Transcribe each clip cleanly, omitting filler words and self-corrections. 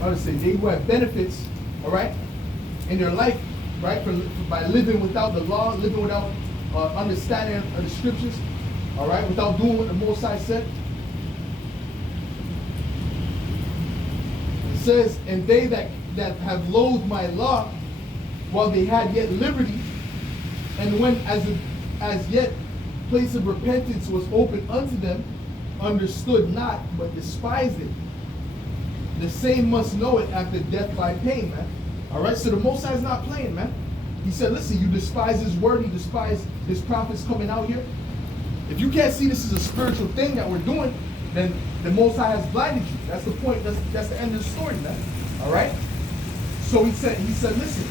how to say, they who have benefits, all right, in their life, right, by living without the law, living without understanding of the scriptures, all right, without doing what the Most High said. It says, and they that have loathed my law, while they had yet liberty, and when as yet place of repentance was open unto them, understood not, but despised it. The same must know it after death by pain, man. All right, so the Most High is not playing, man. He said, listen, you despise his word, you despise his prophets coming out here. If you can't see this is a spiritual thing that we're doing, then the Most High has blinded you. That's the point. That's the end of the story, man. All right. So he said, listen,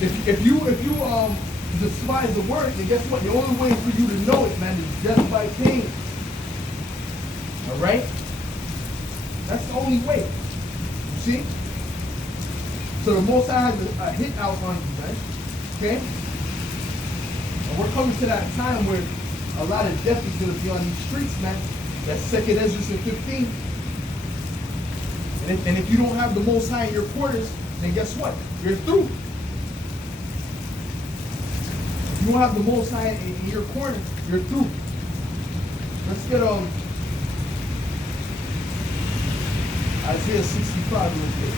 if you despise the word, then guess what? The only way for you to know it, man, is death by pain. All right. That's the only way. You see? So the Most High has a hit out on you, man. Okay? And we're coming to that time where a lot of death is going to be on these streets, man. That's 2nd Ezra 15. And if you don't have the Most High in your quarters, then guess what? You're through. If you don't have the Most High in your corner, you're through. Let's get Isaiah 65 real quick.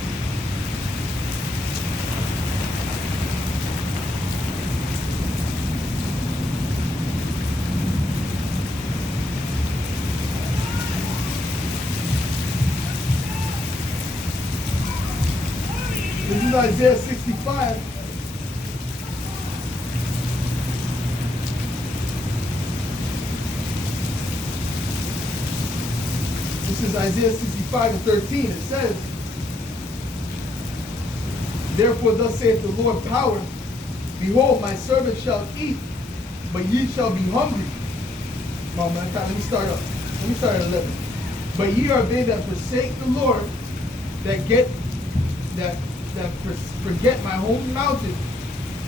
This is Isaiah 65. This is Isaiah 65 and 13. It says, therefore thus saith the Lord power, behold, my servant shall eat, but ye shall be hungry. Come on, man, let me start up. Let me start at 11. But ye are they that forsake the Lord, that forget my holy mountain,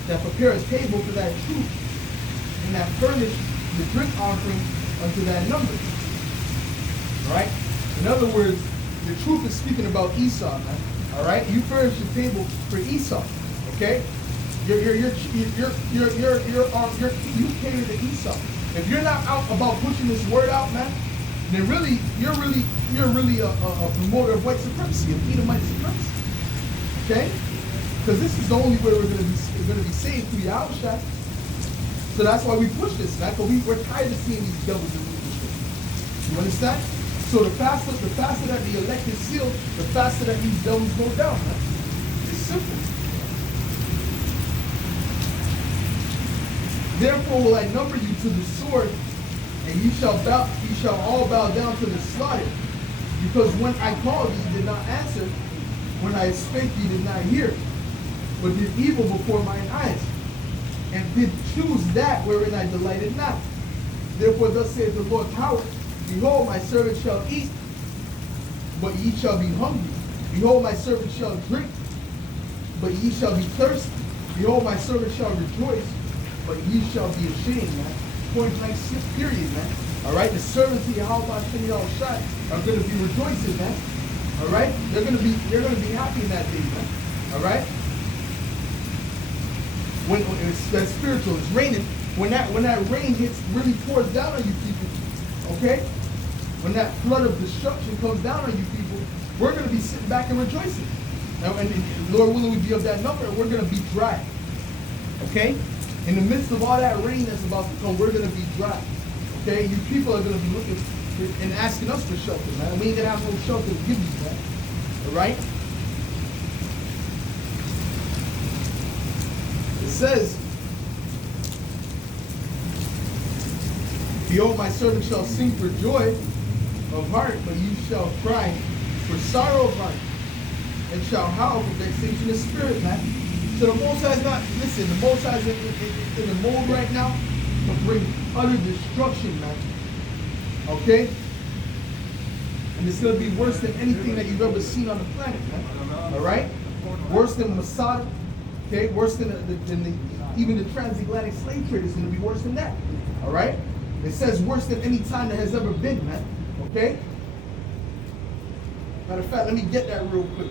that prepare a table for that truth, and that furnish the drink offering unto that number. Right? In other words, the truth is speaking about Esau, man. All right? You furnish the table for Esau. Okay? You cater to Esau. If you're not out about pushing this word out, man, then really, you're really a promoter of white supremacy, of Edomite supremacy. Okay? Because this is the only way we're going to be saved through Yahushua. So that's why we push this, man. Because we're tired of seeing these devils in leadership. You understand? So the faster that the elect is sealed, the faster that these devils go down, man. It's simple. Therefore will I number you to the sword, and ye shall all bow down to the slaughter. Because when I called ye did not answer, when I spake ye did not hear, but did evil before mine eyes, and did choose that wherein I delighted not. Therefore thus saith the Lord power, behold, my servant shall eat, but ye shall be hungry. Behold, my servant shall drink, but ye shall be thirsty. Behold, my servant shall rejoice, but ye shall be ashamed, man. Point blank, period, man. All right, the servants of Yahweh Shai are going to be rejoicing, man. All right, they're going to be happy in that day, man. All right. When it's spiritual, it's raining. When that rain hits, really pours down on you people, okay? When that flood of destruction comes down on you people, we're going to be sitting back and rejoicing. And Lord willing, we be of that number, and we're going to be dry, okay? In the midst of all that rain that's about to come, we're going to be dry, okay? You people are going to be looking and asking us for shelter, man. We ain't going to have no shelter to give you, man. All right? It says, behold, my servant shall sing for joy of heart, but you shall cry for sorrow of heart, and shall howl for vexation of spirit, man. So the Most High is not, listen, the Most High is in the mode right now to bring utter destruction, man. Okay? And it's going to be worse than anything that you've ever seen on the planet, man. All right? Worse than Masada. Okay? Worse than even the transatlantic slave trade is going to be worse than that. All right? It says worse than any time that has ever been, man. Okay? Matter of fact, let me get that real quick.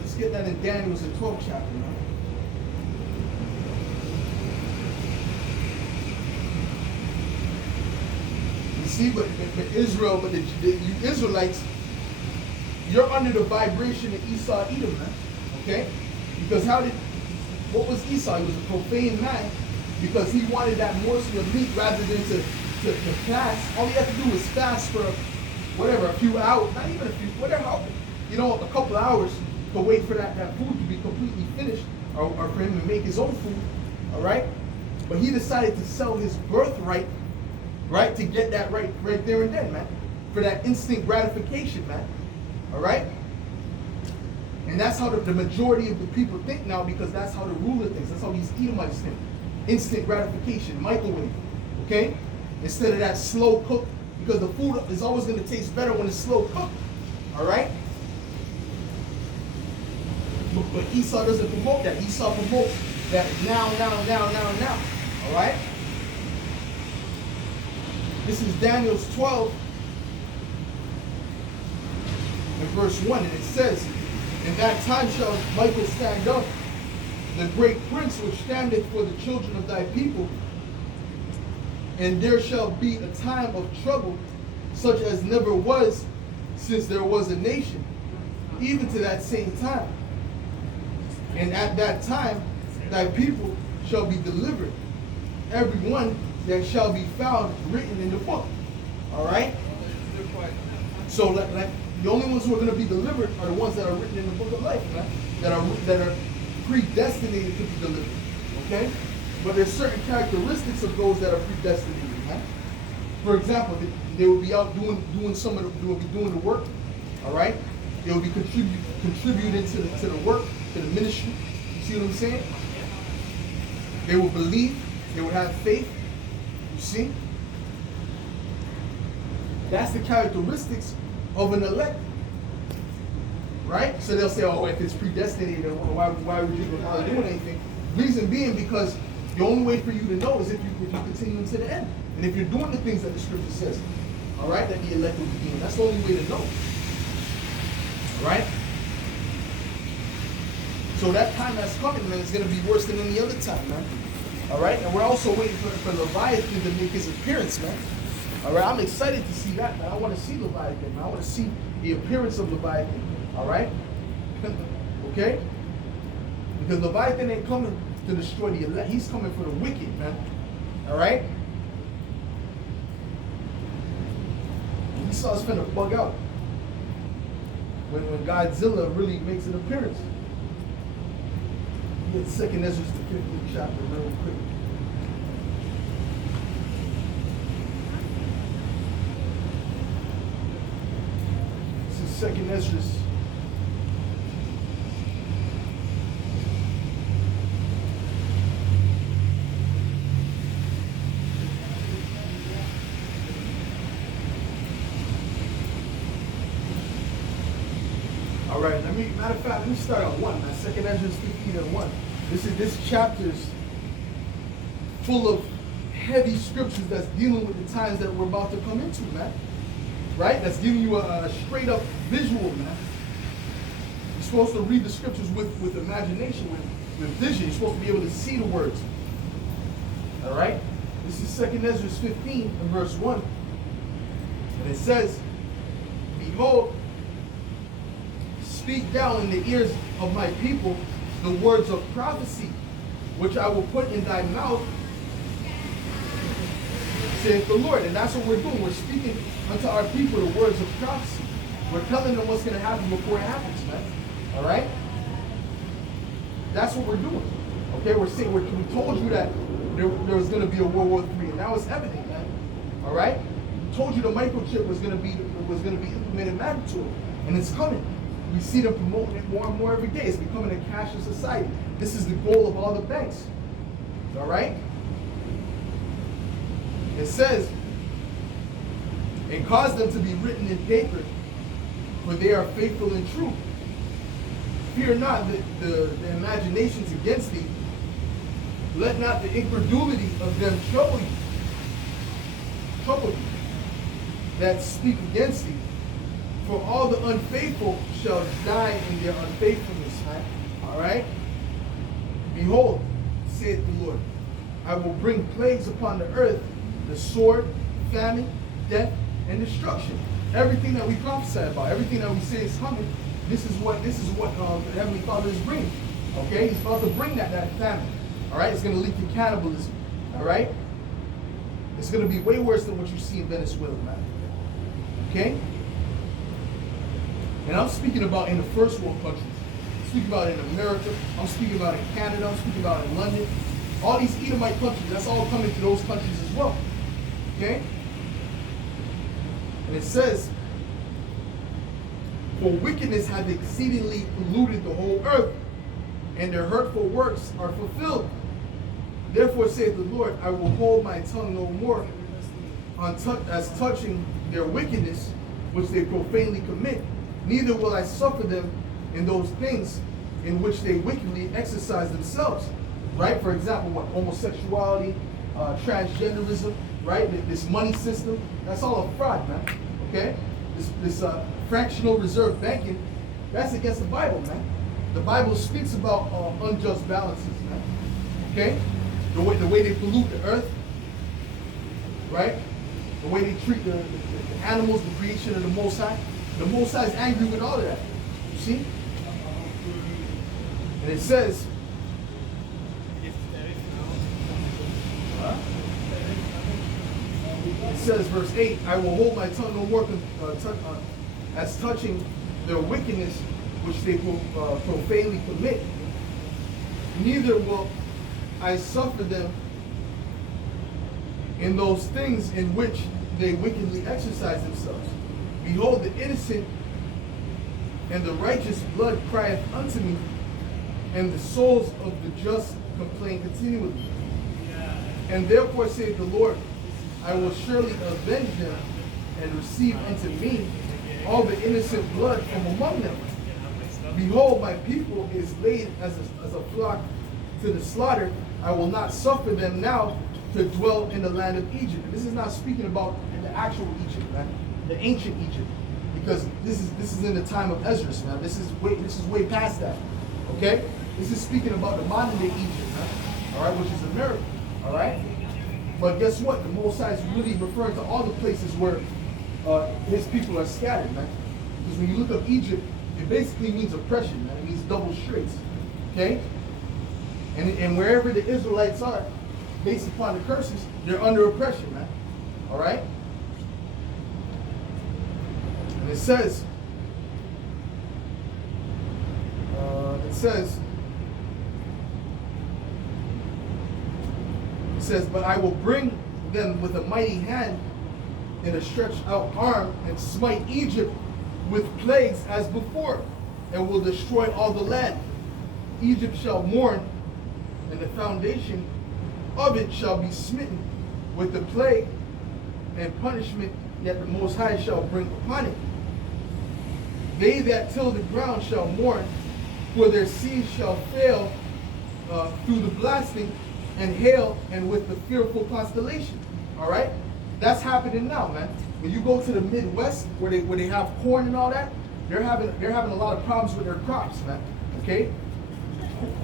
Let's get that in Daniel's the 12th chapter, man. You see, but Israel, but you Israelites, you're under the vibration of Esau Edom, man. Okay? Because what was Esau? He was a profane man because he wanted that morsel of meat rather than to fast. All he had to do was fast for whatever, a few hours, not even a few, whatever, you know, a couple of hours to wait for that food to be completely finished or for him to make his own food, all right? But he decided to sell his birthright, right, to get that right there and then, man, for that instant gratification, man, all right? And that's how the majority of the people think now, because that's how the ruler thinks. That's how these Edomites think. Instant gratification, microwave, okay? Instead of that slow cook, because the food is always going to taste better when it's slow cooked, all right? But Esau doesn't promote that. Esau promotes that now, all right? This is Daniel's 12 and verse 1, and it says, "In that time shall Michael stand up, the great prince which standeth for the children of thy people, and there shall be a time of trouble, such as never was since there was a nation, even to that same time. And at that time thy people shall be delivered, every one that shall be found written in the book." All right? So like the only ones who are going to be delivered are the ones that are written in the book of life, man, that are predestinated to be delivered. Okay? But there's certain characteristics of those that are predestinated, man. For example, they will be out doing the work. All right? They will be contributing to the work, to the ministry. You see what I'm saying? They will believe. They will have faith. You see? That's the characteristics of an elect. Right? So they'll say, oh, if it's predestinated, why would you bother doing anything? Reason being, because the only way for you to know is if you continue to the end. And if you're doing the things that the scripture says, all right, that the elect will be doing. That's the only way to know. All right? So that time that's coming, man, is going to be worse than any other time, man. All right? And we're also waiting for Leviathan to make his appearance, man. All right? I'm excited to see that, man. I want to see Leviathan, man. I want to see the appearance of Leviathan. All right? Okay? Because Leviathan ain't coming to destroy the elect. He's coming for the wicked, man. All right? Esau's finna bug out when Godzilla really makes an appearance. Get 2nd Ezra, the 15th chapter, real quick. This is 2nd Ezra. All right, matter of fact, let me start on 1, man. 2nd Ezra 15 and 1. This chapter's full of heavy scriptures that's dealing with the times that we're about to come into, man. Right? That's giving you a straight up visual, man. You're supposed to read the scriptures with imagination, with vision. You're supposed to be able to see the words. All right? This is 2nd Ezra 15 and verse 1. And it says, "Behold, speak thou in the ears of my people the words of prophecy, which I will put in thy mouth, saith the Lord." And that's what we're doing. We're speaking unto our people the words of prophecy. We're telling them what's going to happen before it happens, man. All right? That's what we're doing. Okay? We're saying, we told you that there was going to be a World War III, and now it's evident, man. All right? We told you the microchip was going to be implemented mandatory, and it's coming. We see them promoting it more and more every day. It's becoming a cashless society. This is the goal of all the banks. All right? It says, "And cause them to be written in paper, for they are faithful and true. Fear not the imaginations against thee. Let not the incredulity of them trouble you. That speak against thee. For all the unfaithful shall die in their unfaithfulness. All right? Behold, saith the Lord, I will bring plagues upon the earth, the sword, famine, death, and destruction. Everything that we prophesy about, everything that we say is coming, this is what the Heavenly Father is bringing. Okay? He's about to bring that famine. All right? It's going to lead to cannibalism. All right? It's going to be way worse than what you see in Venezuela, man. Okay? And I'm speaking about in the first world countries. I'm speaking about in America. I'm speaking about in Canada. I'm speaking about in London. All these Edomite countries, that's all coming to those countries as well. Okay? And it says, for wickedness hath exceedingly polluted the whole earth, and their hurtful works are fulfilled. Therefore saith the Lord, I will hold my tongue no more as touching their wickedness, which they profanely commit. Neither will I suffer them in those things in which they wickedly exercise themselves. Right? For example, what? Homosexuality, transgenderism, right? This money system, that's all a fraud, man. Okay? This fractional reserve banking, that's against the Bible, man. The Bible speaks about unjust balances, man. Okay? The way they pollute the earth, right? The way they treat the animals, the creation of the Most High. The Most High is angry with all of that. You see? And it says, verse 8, I will hold my tongue no more as touching their wickedness, which they profanely commit. Neither will I suffer them in those things in which they wickedly exercise themselves. Behold, the innocent and the righteous blood crieth unto me, and the souls of the just complain continually. And therefore saith the Lord, I will surely avenge them and receive unto me all the innocent blood from among them. Behold, my people is laid as a flock to the slaughter. I will not suffer them now to dwell in the land of Egypt. And this is not speaking about the actual Egypt, man, the ancient Egypt, because this is in the time of Ezra, man. This is way past that. Okay, this is speaking about the modern day Egypt, man. All right, which is America. All right, but guess what? The Most High is really referring to all the places where His people are scattered, man. Because when you look up Egypt, it basically means oppression, man. It means double straights. Okay, and wherever the Israelites are, based upon the curses, they're under oppression, man. All right? And it says, but I will bring them with a mighty hand and a stretched out arm and smite Egypt with plagues as before, and will destroy all the land. Egypt shall mourn, and the foundation of it shall be smitten with the plague and punishment that the Most High shall bring upon it. They that till the ground shall mourn, for their seeds shall fail through the blasting and hail and with the fearful constellation. All right, that's happening now, man. When you go to the Midwest, where they have corn and all that, they're having a lot of problems with their crops, man. Okay,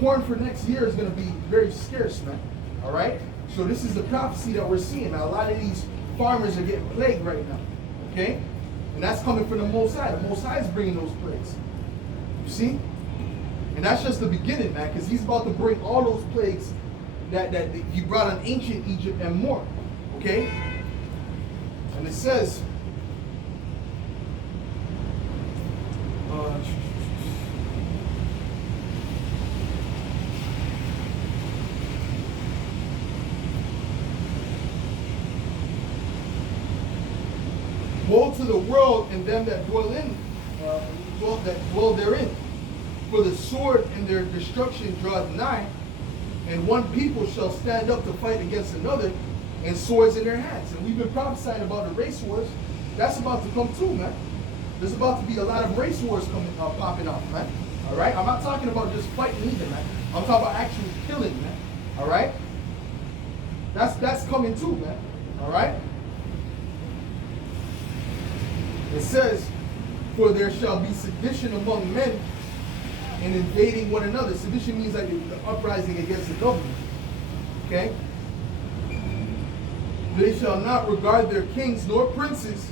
corn for next year is going to be very scarce, man. All right, so this is the prophecy that we're seeing. Now, a lot of these farmers are getting plagued right now. Okay, and that's coming from the Most High. The Most High is bringing those plagues. You see, and that's just the beginning, man, because He's about to bring all those plagues that He brought on ancient Egypt and more. Okay, and it says, woe to the world and them that dwell therein. For the sword and their destruction draweth nigh, and one people shall stand up to fight against another, and swords in their hands. And we've been prophesying about the race wars. That's about to come too, man. There's about to be a lot of race wars popping off, man. All right? I'm not talking about just fighting either, man. I'm talking about actually killing, man. All right? That's coming too, man. All right? It says, For there shall be sedition among men and invading one another. Sedition means like the uprising against the government. Okay? They shall not regard their kings nor princes,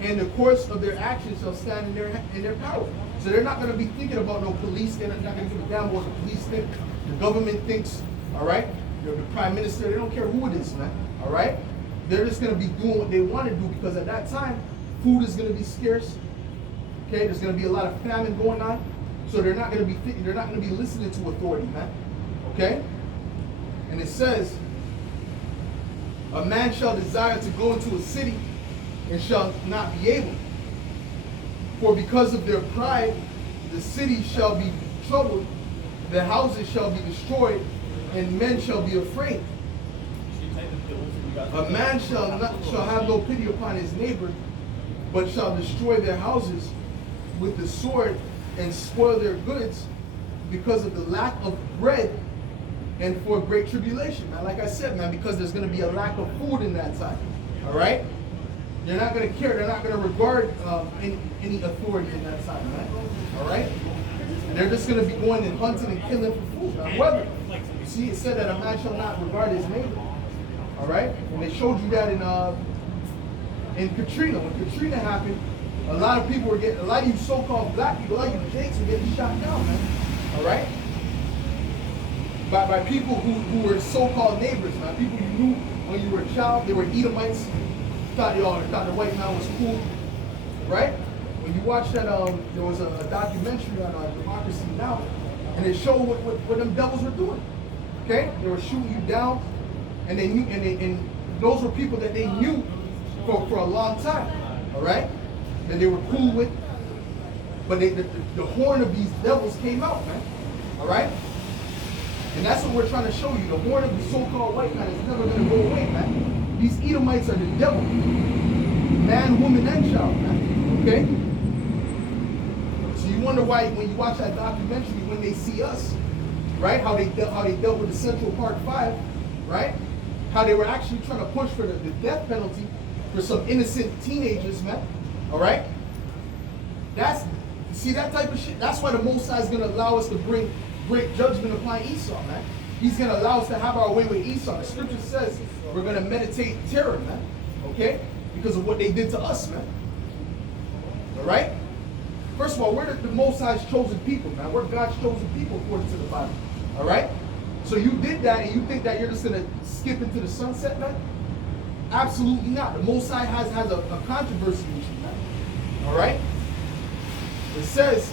and the course of their actions shall stand in their power. So they're not going to be thinking about no police. They're not going to give a damn what the police think, the government thinks. All right? The prime minister, they don't care who it is, man. All right? They're just going to be doing what they want to do, because at that time, food is going to be scarce. Okay? There's going to be a lot of famine going on. So they're not going to be listening to authority, man. Okay? And it says, a man shall desire to go into a city and shall not be able. For because of their pride, the city shall be troubled, the houses shall be destroyed, and men shall be afraid. A man shall have no pity upon his neighbor, but shall destroy their houses with the sword and spoil their goods because of the lack of bread and for great tribulation. Man, like I said, man, because there's going to be a lack of food in that time. All right? They're not going to care. They're not going to regard any authority in that time, man. All right? They're just going to be going and hunting and killing for food. However, you see, it said that a man shall not regard his neighbor. All right? And they showed you that in Katrina. When Katrina happened, a lot of people were getting, a lot of you so-called black people, a lot of you Jakes were getting shot down, man. All right? By people who were so-called neighbors, man. People you knew when you were a child. They were Edomites. Thought the white man was cool, right? When you watch that, there was a documentary on Democracy Now, and it showed what them devils were doing. Okay, they were shooting you down, and they knew, and those were people that they knew for a long time. All right, that they were cool with, but the horn of these devils came out, man. All right, and that's what we're trying to show you. The horn of the so-called white man is never going to go away, man. These Edomites are the devil. Man, woman, and child, man. Okay? So you wonder why, when you watch that documentary, when they see us, right? How they dealt with the Central Park 5, right? How they were actually trying to push for the death penalty for some innocent teenagers, man. All right? See that type of shit? That's why the Most High is going to allow us to bring great judgment upon Esau, man. He's going to allow us to have our way with Esau. The scripture says we're going to meditate terror, man. Okay? Because of what they did to us, man. All right? First of all, we're the Most High's chosen people, man. We're God's chosen people according to the Bible. All right? So you did that and you think that you're just going to skip into the sunset, man? Absolutely not. The Most High has a controversy with you, man. All right? It says,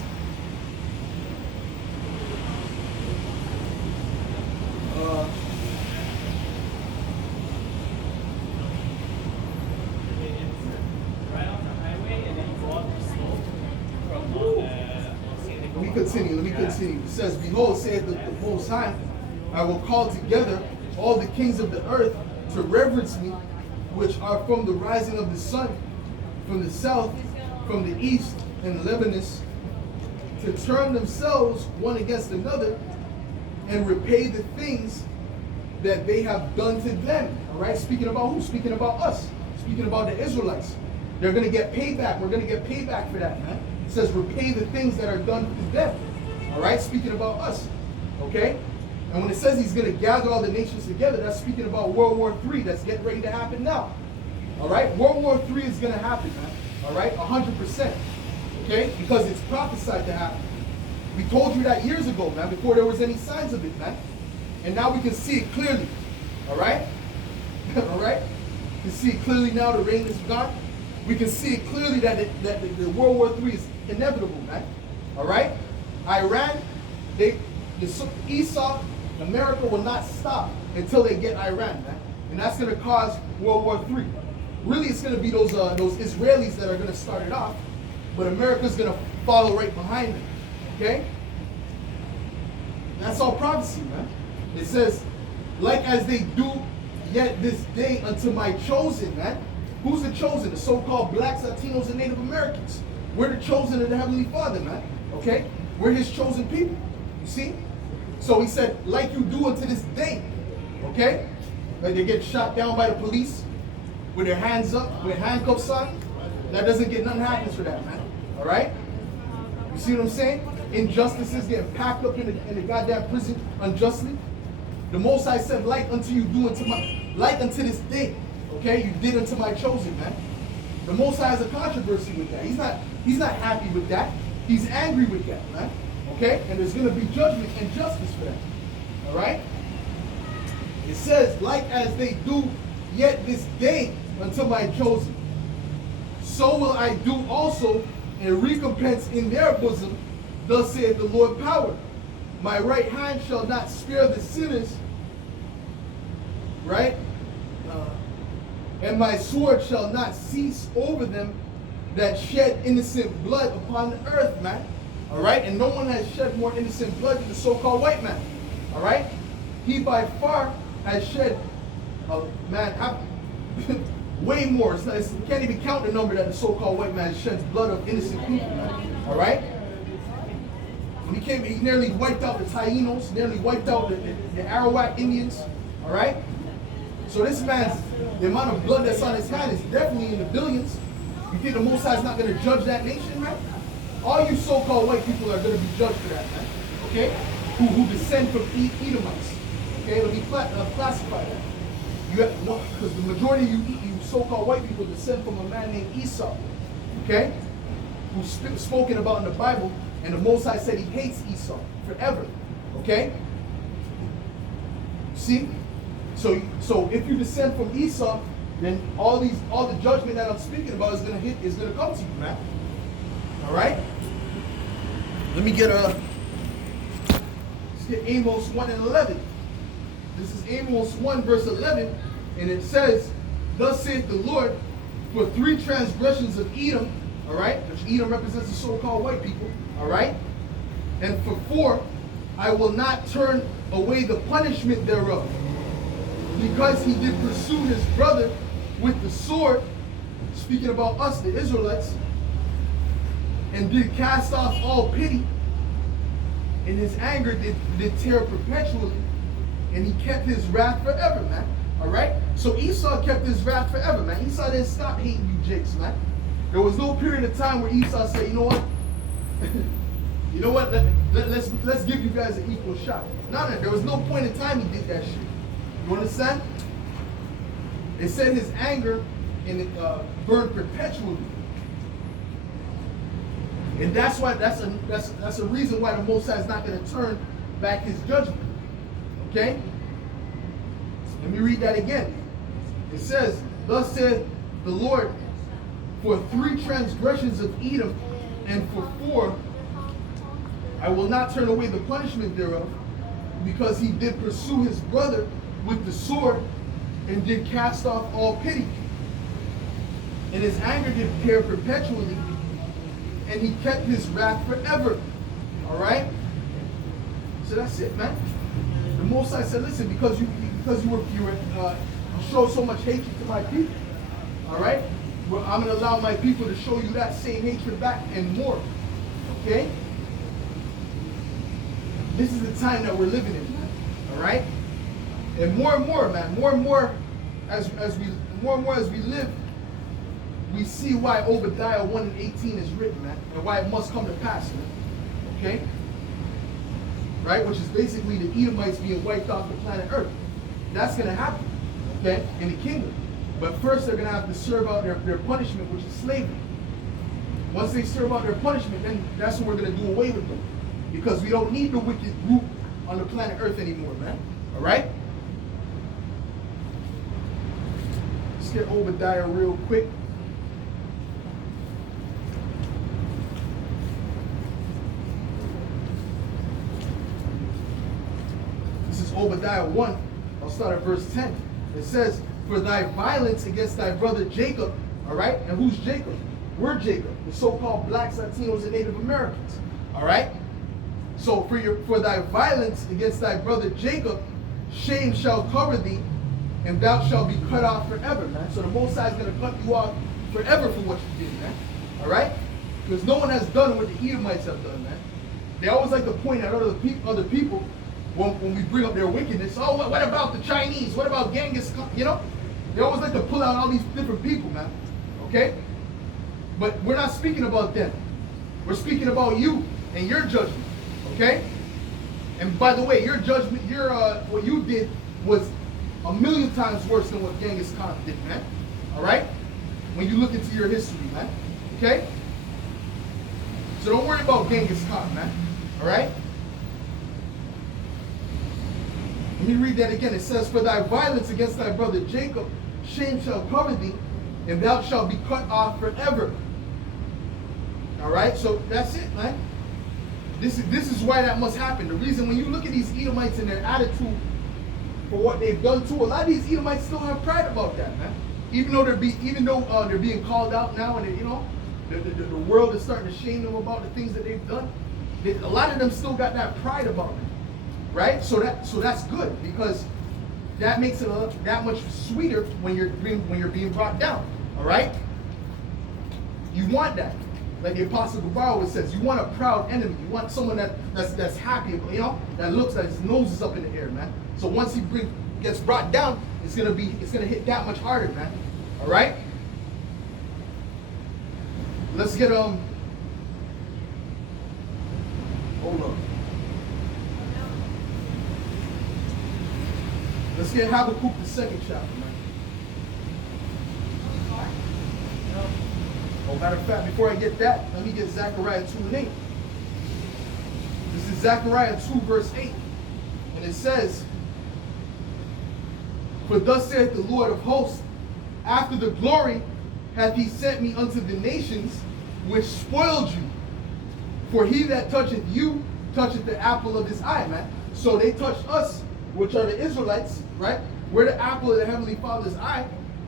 let me continue. It says, behold, saith the Most High, I will call together all the kings of the earth to reverence me, which are from the rising of the sun, from the south, from the east, and Lebanus, to turn themselves one against another and repay the things that they have done to them. All right? Speaking about who? Speaking about us. Speaking about the Israelites. They're going to get payback. We're going to get payback for that, man. It says repay the things that are done to them. All right? Speaking about us. Okay? And when it says he's going to gather all the nations together, that's speaking about World War III. That's getting ready to happen now. All right? World War III is going to happen, man. All right? 100%. Okay? Because it's prophesied to happen. We told you that years ago, man, before there was any signs of it, man. And now we can see it clearly. All right? All right? We can see it clearly now. The rain is gone. We can see it clearly that the World War III is inevitable, man. All right? Iran, Esau, America will not stop until they get Iran, man. And that's going to cause World War III. Really, it's going to be those Israelis that are going to start it off. But America's going to follow right behind them. Okay? That's all prophecy, man. It says, like as they do yet this day unto my chosen, man. Who's the chosen? The so-called blacks, Latinos, and Native Americans. We're the chosen of the Heavenly Father, man. Okay? We're his chosen people. You see? So he said, like you do unto this day. Okay? Like they get shot down by the police with their hands up, with handcuffs on. That doesn't get nothing happens for that, man. All right? You see what I'm saying? Injustices getting packed up in the goddamn prison unjustly. The Most High said, like unto you do unto like unto this day. Okay? You did unto my chosen, man. The Most High has a controversy with that. He's not happy with that. He's angry with that, man. Okay? And there's going to be judgment and justice for that. All right? It says, like as they do yet this day unto my chosen, so will I do also, and recompense in their bosom, thus saith the Lord power. My right hand shall not spare the sinners, right? And my sword shall not cease over them that shed innocent blood upon the earth, man. All right? And no one has shed more innocent blood than the so-called white man. All right? He by far has shed, way more. You can't even count the number that the so-called white man sheds blood of innocent people, man. All right? When he came, he nearly wiped out the Taínos, nearly wiped out the Arawak Indians. All right? So this man's, the amount of blood that's on his hand is definitely in the billions. You think the Most High is not going to judge that nation, man? All you so-called white people are going to be judged for that, man. Okay? Who descend from Edomites. Okay? It'll be classified that. Because the majority of you so-called white people descend from a man named Esau. Okay? Who's spoken about in the Bible, and the Most High said he hates Esau forever. Okay? See? So if you descend from Esau, then all the judgment that I'm speaking about is gonna come to you, man. All right. Let me get let's get Amos 1 and 11. This is Amos 1 verse 11, and it says, "Thus saith the Lord, for 3 transgressions of Edom, all right, which Edom represents the so-called white people, all right, and for 4, I will not turn away the punishment thereof, because he did pursue his brother with the sword," speaking about us, the Israelites, "and did cast off all pity, and his anger did tear perpetually, and he kept his wrath forever," man. All right? So Esau kept his wrath forever, man. Esau didn't stop hating you jakes, man. There was no period of time where Esau said, you know what? You know what? Let's give you guys an equal shot. No, there was no point in time he did that shit. You understand? It said his anger and it burned perpetually, and that's why that's a reason why the Most High is not going to turn back his judgment. Okay? Let me read that again. It says, "Thus said the Lord, for 3 transgressions of Edom, and for 4, I will not turn away the punishment thereof, because he did pursue his brother with the sword, and did cast off all pity. And his anger did tear perpetually, and he kept his wrath forever." All right? So that's it, man. The Most High said, listen, because you show so much hatred to my people, all right? Well, I'm going to allow my people to show you that same hatred back and more. Okay? This is the time that we're living in, man. All right? And more, man, more and more as we live, we see why Obadiah 1 and 18 is written, man, and why it must come to pass, man. Okay? Right? Which is basically the Edomites being wiped off the planet Earth. That's going to happen, okay, in the kingdom. But first they're going to have to serve out their punishment, which is slavery. Once they serve out their punishment, then that's when we're going to do away with them. Because we don't need the wicked group on the planet Earth anymore, man. All right? Let's get Obadiah real quick. This is Obadiah 1. I'll start at verse 10. It says, "For thy violence against thy brother Jacob," all right? And who's Jacob? We're Jacob, the so-called blacks, Latinos, and Native Americans. All right? So for thy violence against thy brother Jacob, shame shall cover thee, and thou shalt be cut off forever, man. So the Most High is going to cut you off forever for what you did, man. All right? Because no one has done what the Edomites have done, man. They always like to point at other people when we bring up their wickedness. Oh, what about the Chinese? What about Genghis Khan? You know? They always like to pull out all these different people, man. Okay? But we're not speaking about them. We're speaking about you and your judgment, okay? And by the way, your judgment, what you did was a million times worse than what Genghis Khan did, man. All right? When you look into your history, man. Okay? So don't worry about Genghis Khan, man. All right? Let me read that again. It says, "For thy violence against thy brother Jacob, shame shall cover thee, and thou shalt be cut off forever." All right? So that's it, man. This is why that must happen. The reason when you look at these Edomites and their attitude for what they've done to a lot of these Edomites still have pride about that, man. Even though they're being called out now, and the world is starting to shame them about the things that they've done. A lot of them still got that pride about them, right? So that's good, because that makes it that much sweeter when you're being brought down. All right, you want that. Like the Apostle Gabar always says, you want a proud enemy. You want someone that's happy, that looks like his nose is up in the air, man. So once he gets brought down, it's gonna hit that much harder, man. All right. Let's get hold on. Let's get Habakkuk the 2nd chapter, man. Oh, matter of fact, before I get that, let me get Zechariah 2 and 8. This is Zechariah 2 verse 8. And it says, "For thus saith the Lord of hosts, after the glory hath he sent me unto the nations which spoiled you. For he that toucheth you toucheth the apple of his eye," man. So they touched us, which are the Israelites, right? We're the apple of the Heavenly Father's eye,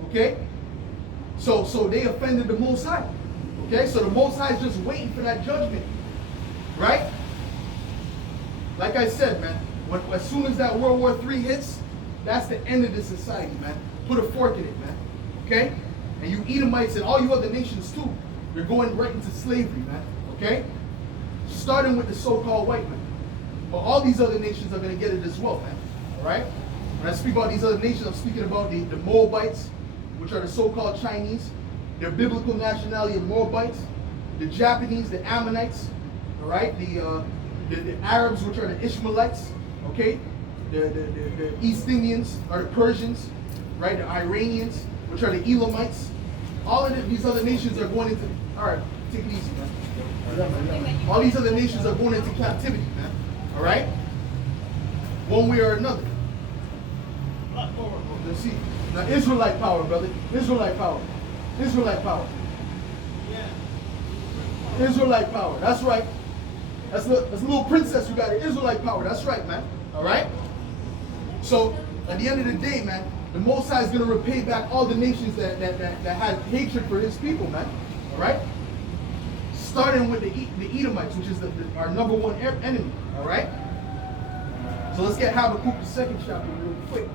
okay? So they offended the Most High. Okay, so the Most High is just waiting for that judgment. Right? Like I said, man, as soon as that World War III hits, that's the end of this society, man. Put a fork in it, man. Okay? And you Edomites and all you other nations too, you're going right into slavery, man. Okay? Starting with the so-called white man. But all these other nations are going to get it as well, man. Alright? When I speak about these other nations, I'm speaking about the Moabites, which are the so-called Chinese, their biblical nationality of Moabites, the Japanese, the Ammonites, all right, the Arabs, which are the Ishmaelites, okay, the East Indians are the Persians, right, the Iranians, which are the Elamites. All of these other nations are going into, all right, take it easy, man. All these other nations are going into captivity, man, all right, one way or another. Let's see. Now, Israelite power, brother. Israelite power. Israelite power. Yeah. Israelite power. That's right. That's a little princess you got it. Israelite power. That's right, man. All right? So, at the end of the day, man, the Most High is going to repay back all the nations that had hatred for his people, man. All right? Starting with the Edomites, which is our number one enemy. All right? So, let's get Habakkuk the 2nd chapter real quick.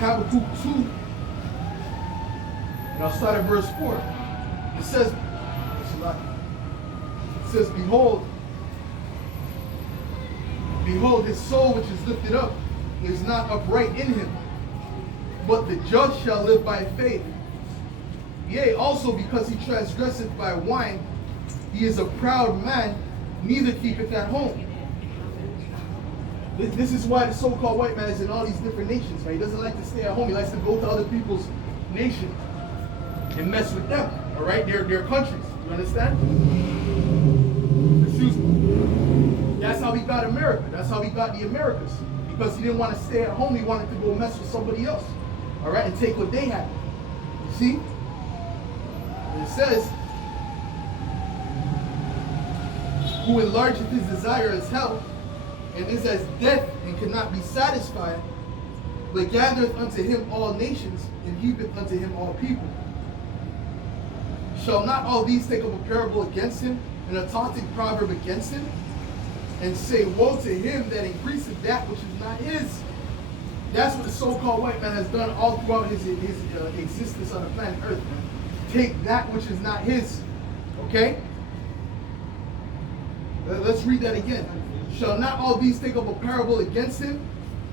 Habakkuk 2, and I'll start at verse 4. It says, Behold, his soul which is lifted up is not upright in him, but the just shall live by faith. Yea, also because he transgresseth by wine, he is a proud man, neither keepeth at home. This is why the so-called white man is in all these different nations, man. He doesn't like to stay at home. He likes to go to other people's nation and mess with them, all right? Their countries, you understand? Excuse me. That's how he got America. That's how he got the Americas. Because he didn't want to stay at home. He wanted to go mess with somebody else, all right, and take what they had. You see? And it says, who enlargeth his desire as hell, and is as death and cannot be satisfied, but gathereth unto him all nations, and heapeth unto him all people. Shall not all these take up a parable against him, and a taunting proverb against him, and say, woe to him that increaseth that which is not his? That's what the so-called white man has done all throughout his existence on the planet Earth, man. Take that which is not his. Okay? Let's read that again. Shall not all these take up a parable against him,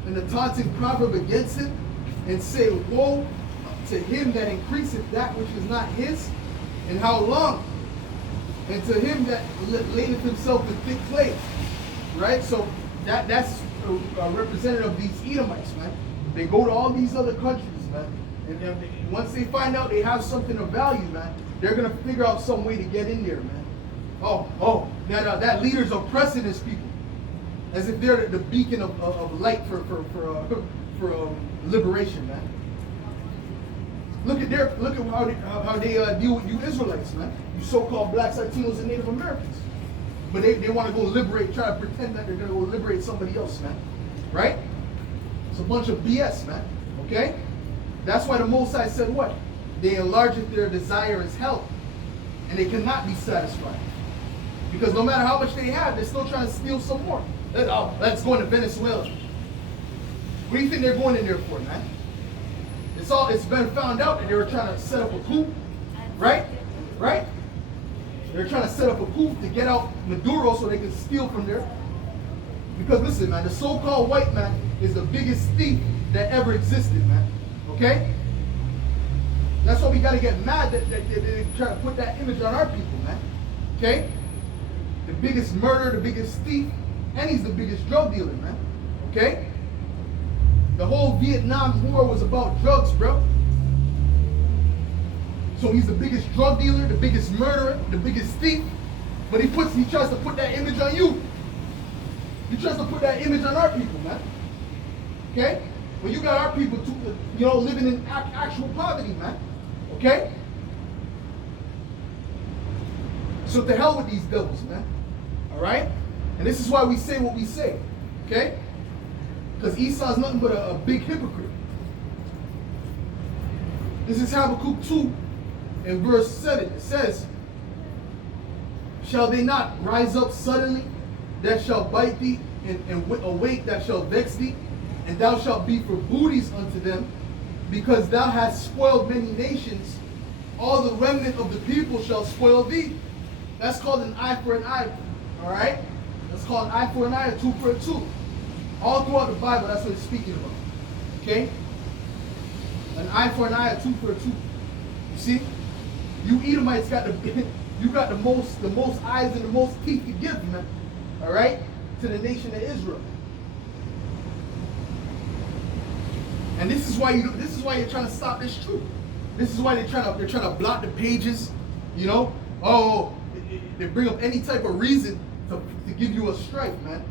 and a taunting proverb against him, and say, woe to him that increaseth that which is not his, and how long? And to him that ladeth himself in thick clay. Right? So that's a representative of these Edomites, man. They go to all these other countries, man. And once they find out they have something of value, man, they're going to figure out some way to get in there, man. That leader's oppressing his people. As if they're the beacon of light for liberation, man. Look at how they deal with you Israelites, man. You so-called blacks, Latinos, and Native Americans. But they want to go liberate, try to pretend that they're going to go liberate somebody else, man. Right? It's a bunch of BS, man. Okay? That's why the Most High said what? They enlargeth their desire as hell. And they cannot be satisfied. Because no matter how much they have, they're still trying to steal some more. Let's go into Venezuela. What do you think they're going in there for, man? It's been found out that they were trying to set up a coup. Right? Right? They're trying to set up a coup to get out Maduro so they can steal from there. Because listen, man, the so-called white man is the biggest thief that ever existed, man. Okay? That's why we got to get mad that they try to put that image on our people, man. Okay? The biggest murderer, the biggest thief, and he's the biggest drug dealer, man. Okay? The whole Vietnam War was about drugs, bro. So he's the biggest drug dealer, the biggest murderer, the biggest thief. But he tries to put that image on you. He tries to put that image on our people, man. Okay? Well, you got our people, living in actual poverty, man. Okay? So to hell with these devils, man. All right? And this is why we say what we say. Okay? Because Esau's nothing but a big hypocrite. This is Habakkuk 2 in verse 7. It says, shall they not rise up suddenly that shall bite thee, and awake that shall vex thee? And thou shalt be for booties unto them, because thou hast spoiled many nations. All the remnant of the people shall spoil thee. That's called an eye for an eye. All right? That's called an eye for an eye, a tooth for a tooth. All throughout the Bible, that's what it's speaking about. Okay? An eye for an eye, a tooth for a tooth. You see? You Edomites got the most eyes and the most teeth to give, man. All right? To the nation of Israel. And this is why you're trying to stop this truth. This is why they're trying to block the pages. You know? They bring up any type of reason to give you a strike, man.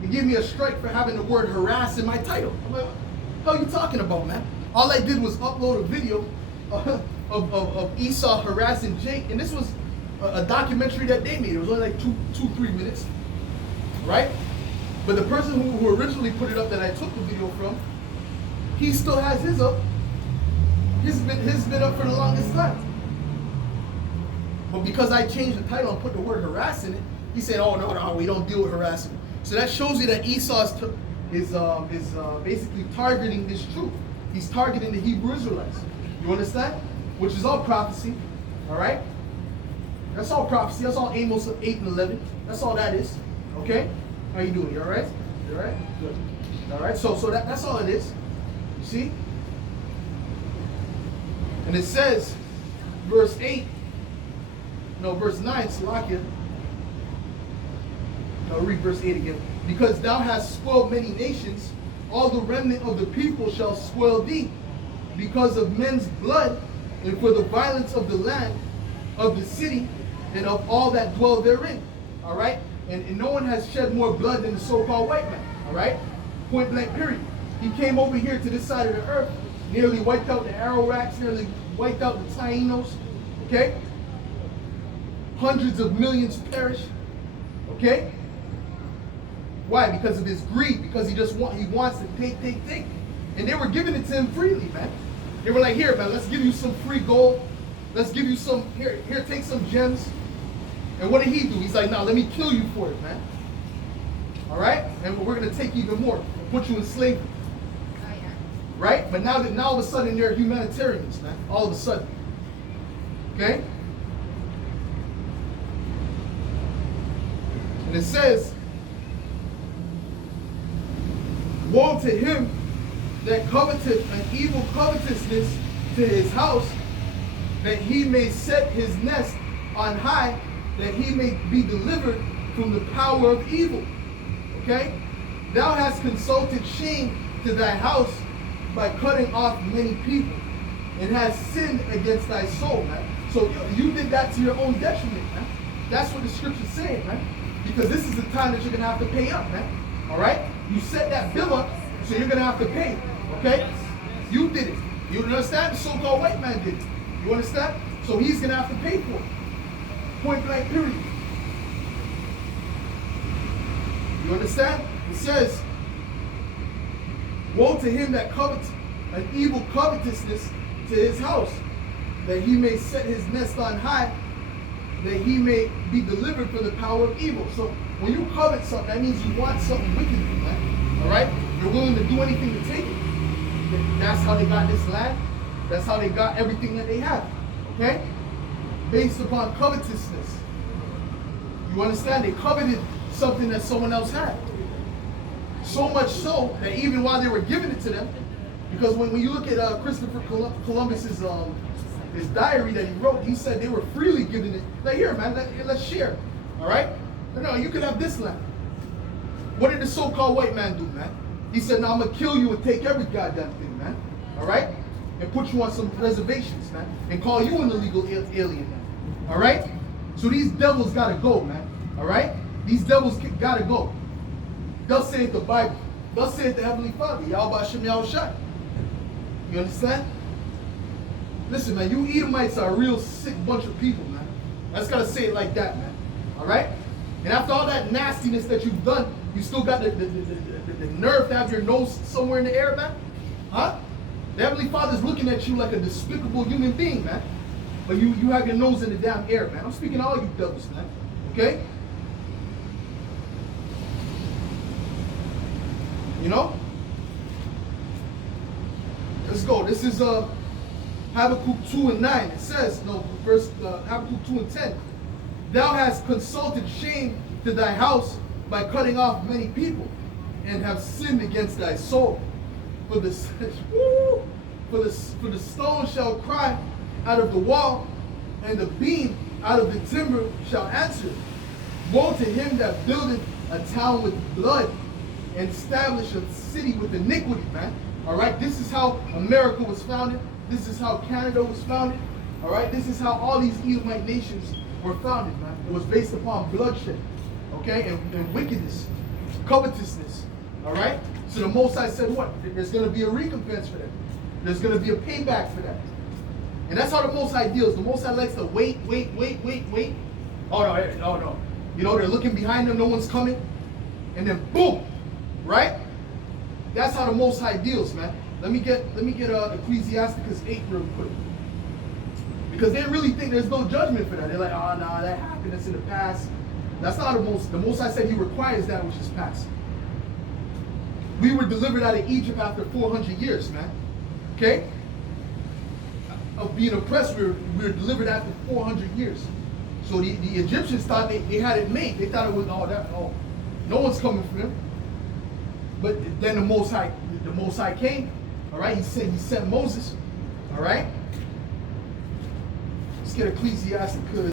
They give me a strike for having the word harass in my title. I'm like, what are you talking about, man? All I did was upload a video of Esau harassing Jake, and this was a documentary that they made. It was only like 2-3 minutes, right? But the person who originally put it up that I took the video from, he still has his up. His been up for the longest time. But because I changed the title and put the word harass in it, he said, oh, no, we don't deal with harassment. So that shows you that Esau is basically targeting this truth. He's targeting the Hebrew Israelites. You understand? Which is all prophecy. All right? That's all prophecy. That's all Amos 8 and 11. That's all that is. Okay? How you doing? You all right? You all right? Good. All right? So that's all it is. You see? And it says, verse 9, Salakia. I'll read verse 8 again. Because thou hast spoiled many nations, all the remnant of the people shall spoil thee, because of men's blood, and for the violence of the land, of the city, and of all that dwell therein. All right? And no one has shed more blood than the so-called white man. All right? Point blank, period. He came over here to this side of the earth, nearly wiped out the Arawaks, nearly wiped out the Tainos. Okay? Hundreds of millions perished. Okay? Why? Because of his greed. Because he wants to take. And they were giving it to him freely, man. They were like, here, man, let's give you some free gold. Let's give you some, here, take some gems. And what did he do? He's like, nah, let me kill you for it, man. All right? And we're going to take even more. Put you in slavery. Oh, yeah. Right? But now all of a sudden they're humanitarians, man. All of a sudden. Okay? And it says, woe to him that coveteth an evil covetousness to his house, that he may set his nest on high, that he may be delivered from the power of evil. Okay? Thou hast consulted shame to thy house by cutting off many people, and hast sinned against thy soul, man. So you did that to your own detriment, man. That's what the scripture's saying, man. Because this is the time that you're gonna have to pay up, man. All right? You set that bill up, so you're gonna have to pay. Okay? You did it. You understand? The so-called white man did it. You understand? So he's gonna have to pay for it. Point blank, period. You understand? It says, woe to him that coveteth an evil covetousness to his house, that he may set his nest on high, that he may be delivered from the power of evil. So when you covet something, that means you want something wicked, man. All right? You're willing to do anything to take it. That's how they got this land. That's how they got everything that they have. Okay? Based upon covetousness. You understand? They coveted something that someone else had. So much so that even while they were giving it to them, because when you look at Christopher Columbus's his diary that he wrote, he said they were freely giving it. Like, here, man, let's share. All right? No, you can have this land. What did the so-called white man do, man? He said, "Now I'm gonna kill you and take every goddamn thing, man. All right? And put you on some reservations, man, and call you an illegal alien, man. All right? So these devils gotta go, man. All right? These devils gotta go. Thus saith the Bible. Thus saith the Heavenly Father. Yahweh Hashem Yahushai. You understand? Listen, man, you Edomites are a real sick bunch of people, man. I just gotta say it like that, man. All right? And after all that nastiness that you've done, you still got the nerve to have your nose somewhere in the air, man? Huh? The Heavenly Father's looking at you like a despicable human being, man. But you have your nose in the damn air, man. I'm speaking to all you devils, man. Okay? You know? Let's go. This is Habakkuk 2:9. It says, no, verse Habakkuk 2:10. Thou hast consulted shame to thy house by cutting off many people, and have sinned against thy soul. For the stone shall cry out of the wall, and the beam out of the timber shall answer. Woe to him that buildeth a town with blood, and establish a city with iniquity, man. All right, this is how America was founded. This is how Canada was founded. All right, this is how all these Edomite nations were founded, man. It was based upon bloodshed, okay, and wickedness, covetousness. All right, so the Most High said, what? There's going to be a recompense for that. There's going to be a payback for that. And that's how the Most High deals. The Most High likes to wait. Oh no. You know, they're looking behind them, no one's coming. And then boom, right? That's how the Most High deals, man. Let me get Ecclesiasticus 8 real quick. Because they really think there's no judgment for that. They're like, oh no, that happened, that's in the past. That's not the Most High said he requires that which is past. We were delivered out of Egypt after 400 years, man. Okay? Of being oppressed, we were delivered after 400 years. So the Egyptians thought they had it made. They thought it was, no one's coming for them. But then the Most High came. All right, he sent Moses. All right. Let's get Ecclesiasticus.